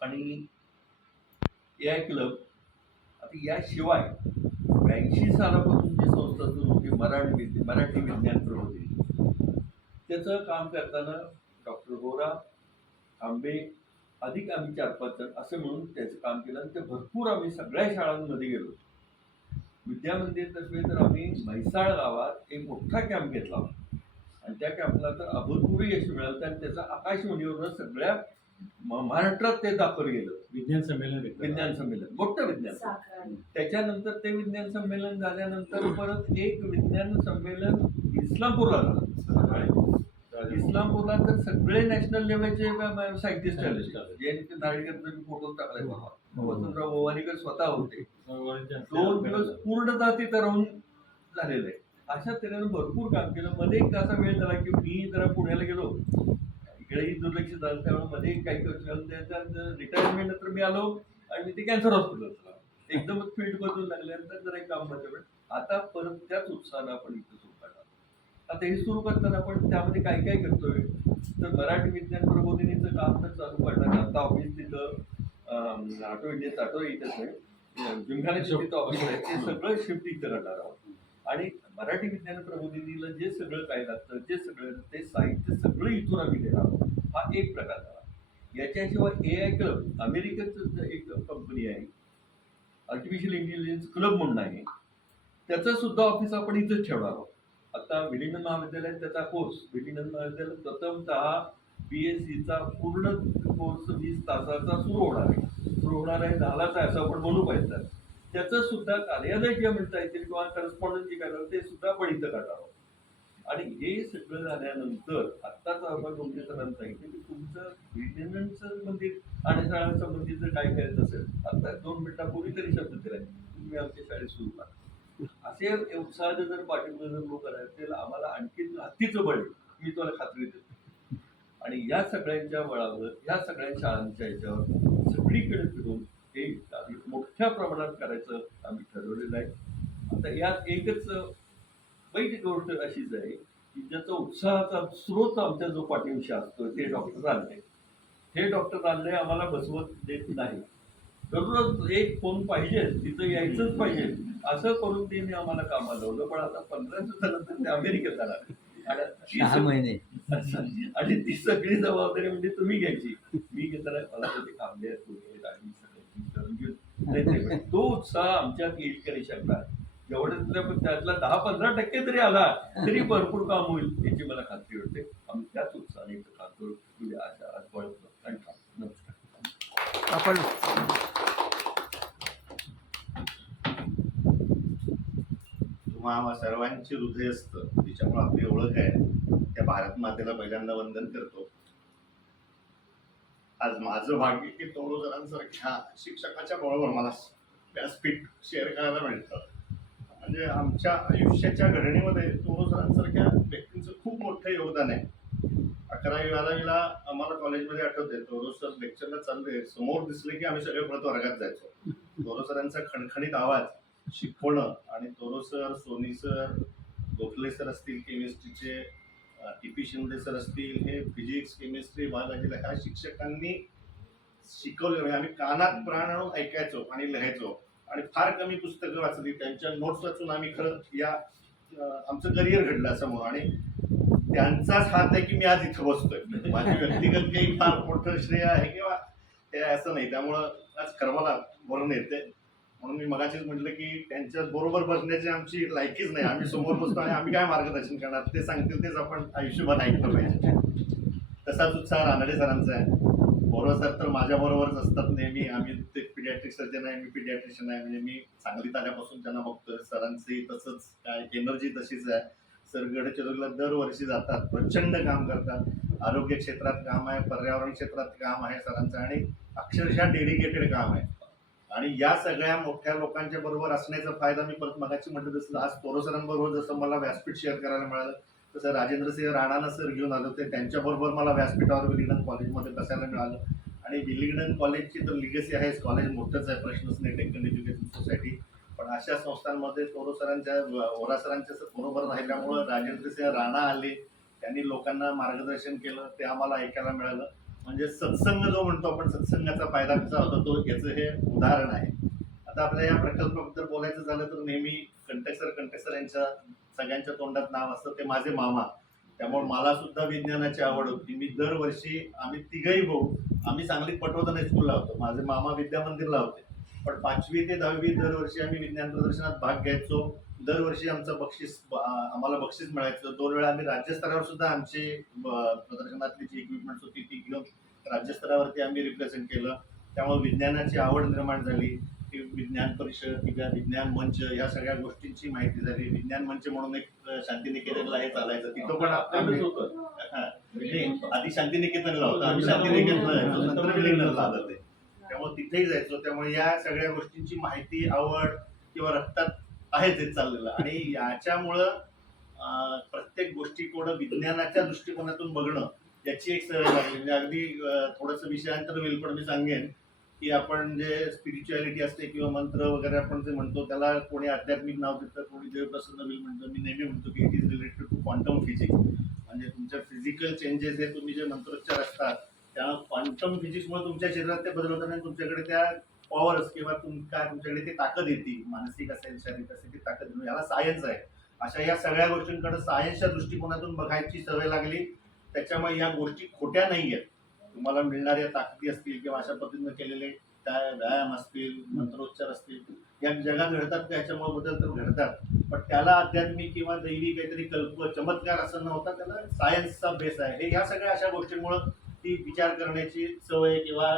आणि ए I club आता याशिवाय ब्याऐंशी सालापासून जी संस्था सुरू होती मराठी विद्या मराठी विज्ञान प्रबोधिनी त्याचं काम करताना डॉक्टर गोरा आंबे अधिक आम्ही चार पाच जण असं म्हणून त्याचं काम केलं आणि ते भरपूर आम्ही सगळ्या शाळांमध्ये गेलो विद्यामंदिरतर्फे तर आम्ही म्हैसाळ गावात एक मोठा कॅम्प घेतला होता. आणि त्या कॅम्पला तर अभूतपूर्व यश मिळालं आणि त्याचं आकाशवाणीवरनं सगळ्या महाराष्ट्रात ते दाखवलं गेलं. विज्ञान संमेलन. विज्ञान संमेलन. मोठं विज्ञान. साखर. त्याच्यानंतर ते विज्ञान संमेलन झाल्यानंतर परत एक विज्ञान संमेलन इस्लामपूरला झालं. इस्लामपूरला तर सगळे नॅशनल लेवलचे सायंटिस्ट आले. जे ते नाळेकर फोटो टाकलाय हो. वसंतराव गोवारीकर स्वतः होते. दोन दिवस पूर्णतः तिथं राहून झालेलं. आहे अशा तऱ्हेनं भरपूर काम केलं. मध्ये एक असा वेळ झाला की मी जरा पुण्याला गेलो. इकडेही दुर्लक्ष झालं. त्यामुळे मध्ये काही झालं त्याच्यात रिटायरमेंट नंतर मी आलो आणि मी ते कॅन्सर हॉस्पिटलला एकदमच फील्ड बदलून लागल्यानंतर जरा एक काम माझ्याकडे आता परत त्याच उत्साहानं आपण इथं सुरू करणार. आता हे सुरू करताना आपण त्यामध्ये काय काय करतोय? तर मराठी विज्ञान प्रबोधिनीचं काम तर चालू करणार आता ऑफिस तिथं अं, आटो इंडिया आटो इथंच आहे. जिमखान्याचं तिथं ऑफिस आहे ते सगळं शिफ्ट इथं करणार आहोत. आणि मराठी विज्ञान प्रबोधिनीला जे सगळं काय लागतं जे सगळं ते साहित्य सगळं इथून आम्ही देणार हा एक प्रकार झाला. याच्याशिवाय ए आय क्लब अमेरिकेचं एक कंपनी आहे आर्टिफिशियल इंटेलिजन्स क्लब म्हणून आहे त्याचं सुद्धा ऑफिस आपण इथंच ठेवणार आहोत. आता विलिंगन महाविद्यालयात त्याचा कोर्स विलिंगन महाविद्यालयात प्रथमतः बी एस सीचा पूर्ण कोर्स वीस तासाचा सुरू होणार आहे. सुरू होणार आहे झालाच आहे असं आपण म्हणू पाहिजे त्याचं सुद्धा कार्यालय जे म्हणता येतील किंवा करस्पॉन्डन्स जे करावं ते सुद्धा आपण इथं आणि हे सगळं झाल्यानंतर आत्ताच आपण तुमच्या सरांना सांगितलं की तुमचं विज्ञान म्हणजे संबंधित आणि शाळा संबंधित जर काय करायचं असेल आता दोन मिनिटापूर्वी तरी शब्द दिलाय तुम्ही आमच्या शाळेत सुरू करा. असे उत्साह जर पाठिंबा जर लोक करायचे आम्हाला आणखी हत्तीचं बळ मी तुम्हाला खात्री देतो. आणि या सगळ्यांच्या बळावर या सगळ्या शाळांच्या याच्यावर सगळीकडे फिरून हे मोठ्या प्रमाणात करायचं आम्ही ठरवलेलं आहे. आता यात एकच वाईट गोष्ट अशीच आहे की ज्याचा उत्साहाचा स्रोत आमच्या जो पाठीविषयी असतो ते डॉक्टर आणले. हे डॉक्टर आणले आम्हाला बसवत देत नाही. दररोज एक फोन पाहिजे तिथं यायचंच पाहिजे. असं करून त्यांनी आम्हाला कामाला लावलं पण आता पंधरा दिवसानंतर ते अमेरिकेत जाणार. आणि ती सगळी जबाबदारी म्हणजे तुम्ही घ्यायची. मी घेताना मला ते कामले आहेत तुम्ही आहेत आणि सगळ्यांची करून घेऊन पण तो उत्साह आमच्यात येईल का नाही पण त्यातला दहा पंधरा टक्के जरी आला तरी भरपूर काम होईल याची मला खात्री वाटते. आम्ही त्याच उत्साहाने इथं काम करू. तुझ्या आशा आज बळतो नमस्कार. आपण आम्हा सर्वांची हृदय असतं. तिच्यामुळे आपली ओळख आहे. त्या भारत मातेला पहिल्यांदा वंदन करतो. आज माझं भाग्य की तोडोदरांसारख्या शिक्षकाच्या बरोबर मला व्यासपीठ शेअर करायला मिळतं. म्हणजे आमच्या आयुष्याच्या घडणीमध्ये तोडोदरांसारख्या व्यक्तींचं खूप मोठं योगदान आहे. अकरावी बारावीला आम्हाला कॉलेजमध्ये आठवते तोरो सर लेक्चरला चालले समोर दिसले की आम्ही सगळे परत वर्गात जायचो. तोरो सरांचा खणखणीत आवाज शिकवणं आणि तोरो sir Soni sir Gokhale sir असतील केमिस्ट्रीचे टी पी शिंदे सर असतील हे फिजिक्स केमिस्ट्री बायोलॉजीला ह्या शिक्षकांनी शिकवले म्हणजे आम्ही कानात प्राण आणून ऐकायचो आणि लिहायचो. आणि फार कमी पुस्तकं वाचली. त्यांच्या नोट्स वाचून आम्ही खरं या आमचं करिअर घडलं असं. म्हणून आणि त्यांचाच हात आहे की मी आज इथं बसतोय. माझी व्यक्तिगत काही फार मोठं श्रेय आहे किंवा ते असं नाही. त्यामुळं आज खरं मला भरून येते म्हणून मी मगाशीच म्हटलं की त्यांच्या बरोबर बसण्याची आमची लायकीच नाही. आम्ही समोर बसतो आणि आम्ही काय मार्गदर्शन करणार? ते सांगतील तेच आपण आयुष्यभर ऐकलं पाहिजे. तसाच उत्साह रानडे सरांचा आहे. बोरो सर तर माझ्या बरोबरच असतात नेहमी. आम्ही ते पिडियाट्रिक सर्जन आहे मी पिडियाट्रिशियन आहे. म्हणजे मी सांगलीत आल्यापासून त्यांना बघतोय. सरांची तसंच काय एनर्जी तशीच आहे. सर गडचिरोलीला दरवर्षी जातात. प्रचंड काम करतात. आरोग्य क्षेत्रात काम आहे पर्यावरण क्षेत्रात काम आहे सरांचं. आणि अक्षरशः डेडिकेटेड काम आहे. आणि या सगळ्या मोठ्या लोकांच्या बरोबर असण्याचा फायदा मी परत मगाची म्हटलं तसं आज तोरसरांबरोबर जसं मला व्यासपीठ शेअर करायला मिळालं तसं राजेंद्र सिंह राणानं सर घेऊन आलो ते त्यांच्याबरोबर मला व्यासपीठावर विलिंगडन कॉलेजमध्ये बसायला मिळालं. आणि विलिंगडन कॉलेजची तर लिगसी आहेच. कॉलेज मोठंच आहे. प्रश्नच नाही. टेक्निकल एज्युकेशन सोसायटी पण अशा संस्थांमध्ये तोरोसरांच्या ओरासरांच्या बरोबर राहिल्यामुळं राजेंद्र सिंह राणा आले. त्यांनी लोकांना मार्गदर्शन केलं. ते आम्हाला ऐकायला मिळालं. म्हणजे सत्संग जो म्हणतो आपण सत्संगाचा फायदा कसा होता तो याचं हे उदाहरण आहे. आता आपल्या या प्रकल्पाबद्दल बोलायचं झालं तर नेहमी कंटेसर कंटेसर यांच्या सगळ्यांच्या तोंडात नाव असतं ते माझे मामा. त्यामुळे मला सुद्धा विज्ञानाची आवड होती. मी दरवर्षी आम्ही तिघही भाऊ आम्ही चांगली पटवर्धन हायस्कूलला होतो. माझे मामा विद्या मंदिरला होते. पण पाचवी ते दहावी दरवर्षी आम्ही विज्ञान प्रदर्शनात भाग घ्यायचो. दरवर्षी आमचं बक्षीस आम्हाला बक्षीस मिळायचं. दोन वेळा आम्ही राज्यस्तरावर सुद्धा आमची प्रदर्शनातली जी इक्विपमेंट्स होती ती घेऊन राज्यस्तरावरती आम्ही रिप्रेझेंट केलं. त्यामुळे विज्ञानाची आवड निर्माण झाली. की विज्ञान परिषद किंवा विज्ञान मंच या सगळ्या गोष्टींची माहिती झाली. विज्ञान मंच म्हणून एक शांतिनिकेतनला हे चालायचं. तिथं पण म्हणजे आधी शांतिनिकेतनला होतं. आम्ही शांतिनिकेतनला जायचो. नंतर विलिंगडनला आलं ते त्यामुळे तिथेही जायचो. त्यामुळे या सगळ्या गोष्टींची माहिती आवड किंवा रक्तात आहेच हे चाललेलं. आणि याच्यामुळं प्रत्येक प्रत्येक गोष्टीकडं विज्ञानाच्या दृष्टिकोनातून बघणं याची एक सवय लागली. म्हणजे अगदी अं, थोडंसं विषयांतर होईल पण मी सांगेन की आपण जे स्पिरिच्युअलिटी असते किंवा मंत्र वगैरे आपण जे म्हणतो त्याला कोणी आध्यात्मिक नाव देतं कोणी देवप्रसन्न होईल म्हणतो. मी नेहमी म्हणतो की it is related to quantum physics म्हणजे तुमच्या फिजिकल चेंजेस हे तुम्ही जे मंत्रोच्चार असतात त्या क्वांटम फिजिक्समुळे तुमच्या शरीरात ते बदल होतात आणि तुमच्याकडे त्या पॉवर्स किंवा तुम काय तुमच्याकडे ती ताकद येते मानसिक असेल शारीरिक असेल ती ताकद याला सायन्स आहे. अशा या सगळ्या गोष्टींकडे सायन्सच्या दृष्टिकोनातून बघायची सवय लागली. त्याच्यामुळे या गोष्टी खोट्या नाही आहेत. तुम्हाला मिळणाऱ्या ताकदी असतील किंवा अशा पद्धतीने केलेले काय व्यायाम असतील मंत्रोच्चार असतील या जगात घडतात त्याच्यामुळे बदल तर घडतात. पण त्याला आध्यात्मिक किंवा दैवी काहीतरी कल्प चमत्कार असं न होता त्याला सायन्सचा बेस आहे. हे या सगळ्या अशा गोष्टींमुळं ती विचार करण्याची सवय किंवा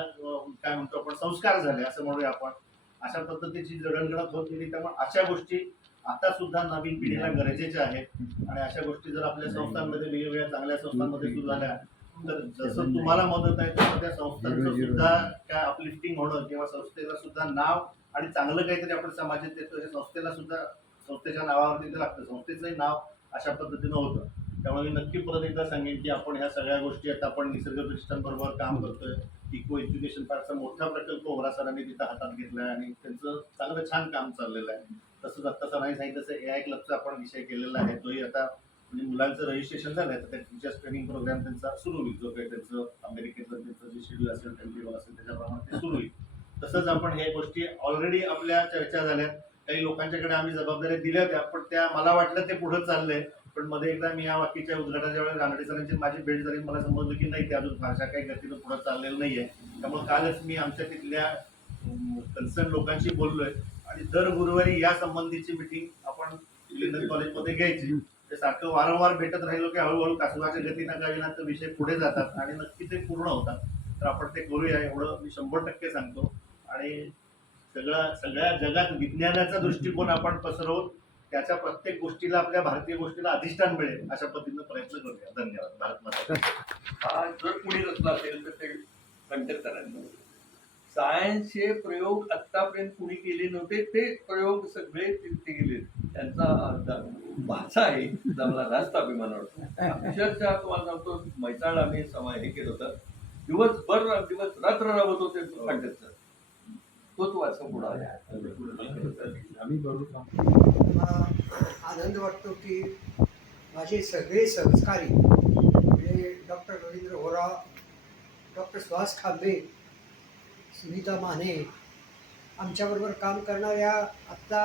काय म्हणतो आपण संस्कार झाले असं म्हणूया आपण. अशा पद्धतीची जडणघडण होत गेली त्यामुळे अशा गोष्टी आता सुद्धा नवीन पिढीला गरजेच्या आहेत. आणि अशा गोष्टी जर आपल्या संस्थांमध्ये वेगवेगळ्या चांगल्या संस्थांमध्ये सुरू झाल्या तर जसं तुम्हाला मदत आहे तसं त्या संस्थांचं सुद्धा काय अपलिफ्टिंग होणं किंवा संस्थेला सुद्धा नाव आणि चांगलं काहीतरी आपण समाजात देतो हे संस्थेला सुद्धा संस्थेच्या नावावरती लागतं. संस्थेचंही नाव अशा पद्धतीनं होतं. त्यामुळे मी नक्की परत एकदा सांगेन की आपण ह्या सगळ्या गोष्टी आता आपण निसर्ग प्रतिष्ठानबरोबर काम करतोय. इको एज्युकेशन पार्कचा मोठा प्रकल्प ओरा सरांनी तिथं हातात घेतलाय आणि त्यांचं चांगलं छान काम चाललेलं आहे. तसंच आत्ता सरांनी सांगितलं तसं ए आय क्लबचा आपण विषय केलेला आहे. तोही आता म्हणजे मुलांचं रजिस्ट्रेशन झालं आहे तर त्या टीचर्स ट्रेनिंग प्रोग्राम त्यांचा सुरू होईल. जो काही त्यांचं अमेरिकेतलं त्यांचं जे शेड्यूल असेल टाइम असेल त्याच्याप्रमाणे ते सुरू होईल. तसंच आपण ह्या गोष्टी ऑलरेडी आपल्या चर्चा झाल्या काही लोकांच्याकडे आम्ही जबाबदाऱ्या दिल्या होत्या पण त्या मला वाटलं ते पुढं चाललंय. पण मध्ये एकदा मी या बाकीच्या उद्घाटनाच्या वेळेस रानडे सरांची माझी भेट झाली. मला समजलं की नाही ते अजून फारशा काही गतीनं पुढे चाललेलं नाही आहे त्यामुळे कालच मी आमच्या तिथल्या कन्सर्न लोकांशी बोललोय. आणि दर गुरुवारी या संबंधीची मिटिंग आपण लिंडन कॉलेजमध्ये घ्यायची. ते सारखं वारंवार भेटत राहिलो की हळूहळू कासवाच्या गतीनं काही ना तर विषय पुढे जातात आणि नक्की ते पूर्ण होतात. तर आपण ते करूया एवढं मी शंभर टक्के सांगतो. आणि सगळा सगळ्या जगात विज्ञानाचा दृष्टिकोन आपण पसरवून त्याच्या प्रत्येक गोष्टीला आपल्या भारतीय गोष्टीला अधिष्ठान मिळेल अशा पद्धतीनं प्रयत्न करूया. धन्यवाद. भारत माता हा जर कुणी रचला असेल तर ते कंटेक्ट सायन्सचे प्रयोग आतापर्यंत कुणी केले नव्हते ते प्रयोग सगळे तिथे गेले. त्यांचा भाषा आहे त्याचा मला जास्त अभिमान वाटतो. अक्षरशः तुम्हाला सांगतो मैसाळ आम्ही समय हे केलं होतं. दिवसभर दिवस रात्र राबत होते कंटेक्टर तोच मला आनंद वाटतो की माझे सगळे सहकारी म्हणजे डॉक्टर रवींद्र होरा डॉक्टर सुहास खांबे सुनीता माने आमच्याबरोबर काम करणाऱ्या आत्ता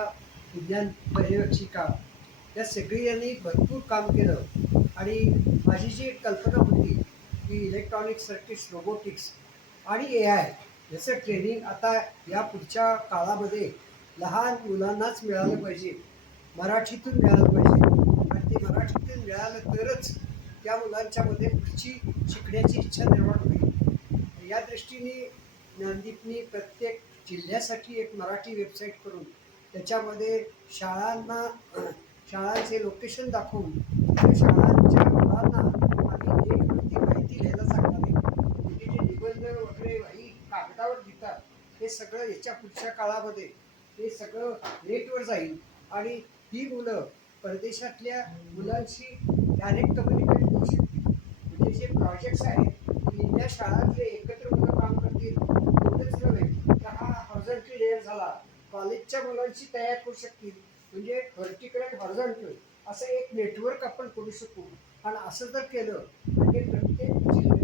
विज्ञान पर्यवेक्षिका या सगळ्यांनी भरपूर काम केलं. आणि माझी जी एक कल्पना होती की इलेक्ट्रॉनिक सर्किट्स रोबोटिक्स आणि ए आय याचं ट्रेनिंग आता या पुढच्या काळामध्ये लहान मुलांनाच मिळालं पाहिजे. मराठीतून मिळालं पाहिजे. आणि ते मराठीतून मिळालं तरच त्या मुलांच्यामध्ये पुढची शिकण्याची इच्छा निर्माण होईल. या दृष्टीने ज्ञानदीपनी प्रत्येक जिल्ह्यासाठी एक मराठी वेबसाईट करून त्याच्यामध्ये शाळांना शाळांचे लोकेशन दाखवून शाळा शाळांच्या मुलांना आम्ही एक ती माहिती घ्यायला सांगणार आहे म्हणजे जे निबंध वगैरे ही कागदावर लिहितात हे सगळं याच्या पुढच्या काळामध्ये हे सगळं नेटवर जाईल. आणि ही मुलं परदेशातल्या मुलांशी डायरेक्ट कम्युनिकेट करू शकतील. म्हणजे जे प्रोजेक्ट्स आहेत इंडिया शाळातले एकत्र मुलं काम करतील. एवढंच नव्हे तर हा हॉर्झंटल लेअर झाला. कॉलेजच्या मुलांची तयार करू शकतील. म्हणजे व्हर्टिकल अँड हॉर्झंटल असं एक नेटवर्क आपण करू शकू. आणि असं जर केलं म्हणजे प्रत्येक जिल्ह्यात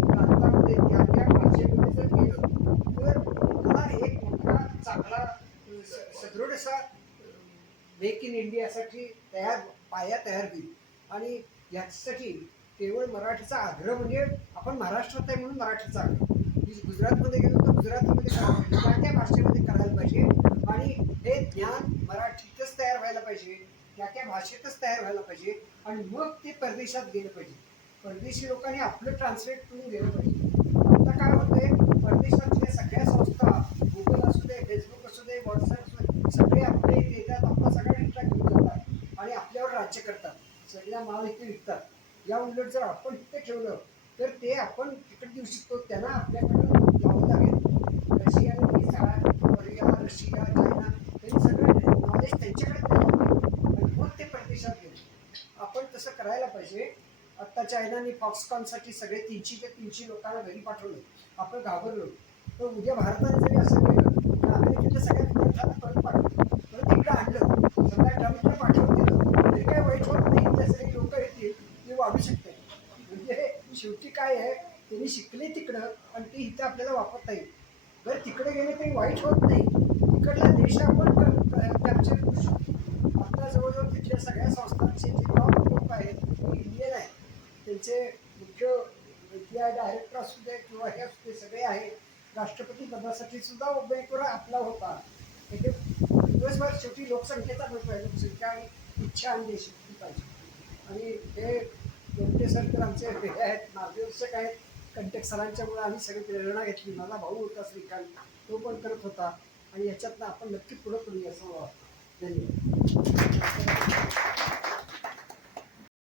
चांगला सदृढ असा मेक इन इंडियासाठी तयार पाया तयार होईल आणि याच्यासाठी केवळ मराठीचा आग्रह म्हणजे आपण महाराष्ट्रात आहे म्हणून मराठीचा आग्रह. गुजरातमध्ये गेलो तर गुजरातमध्ये त्या भाषेमध्ये करायला पाहिजे. आणि हे ज्ञान मराठीतच तयार व्हायला पाहिजे त्या त्या भाषेतच तयार व्हायला पाहिजे. आणि मग ते परदेशात गेलं पाहिजे. परदेशी लोकांनी आपलं ट्रान्सलेट करून गेलं पाहिजे. काय होते. परदेशातल्या सगळ्या संस्था गुगल असू दे फेसबुक असू दे व्हॉट्सअप असू दे सगळे आपले येतात आपला सगळा डेटा घेऊन जातात आणि आपल्यावर राज्य करतात. सगळ्या माल इथे विकतात. या उलट जर आपण इथे ठेवलं तर ते आपण तिकडे देऊ शकतो त्यांना आपल्याकडं जावं लागेल. रशियाने सगळ्या कोरिया रशिया चायना त्यांनी सगळं नॉलेज त्यांच्याकडे द्यावं लागेल आणि मग ते परदेशात गेले आपण तसं करायला पाहिजे आत्ता चायनाने फॉक्सकॉनसाठी सगळे तीनशे ते तीनशे लोकांना घरी पाठवले. आपण घाबरलो. तर उद्या भारताने जरी असं केलं तर अमेरिकेतल्या सगळ्या विद्यार्थ्यांना परत पाठवलं. परत इकडं आणलं. समजा ट्रम्पला पाठवून दिलं तरी काय वाईट होत नाही त्या लोक येतील ते वाढू शकते म्हणजे शेवटी काय आहे त्यांनी शिकले तिकडं आणि ते इथं आपल्याला वापरता येईल. बरं तिकडे गेले तरी वाईट होत नाही. तिकडला देश आपण कॅप्चर करू शकतो. आता जवळजवळ तिथल्या सगळ्या संस्थांचे जे टॉप लोक आहेत त्यांचे मुख्य पी आय डायरेक्टर असू दे किंवा हे असू दे सगळे आहेत. राष्ट्रपती पदासाठी सुद्धा उमेदवार आपला होता. म्हणजे दिवसभर शेवटी लोकसंख्येचा प्रश्न आहे. लोकसंख्या आणि इच्छा आणि देशभक्ती पाहिजे. आणि हे लोमटे सरकार आमचे हे आहेत मार्गदर्शक आहेत. कंटेक सरांच्यामुळे आम्ही सगळी प्रेरणा घेतली. माझा भाऊ होता श्रीकांत. तो पण करत होता. आणि याच्यातनं आपण नक्की पुढं करूया असं धन्यवाद.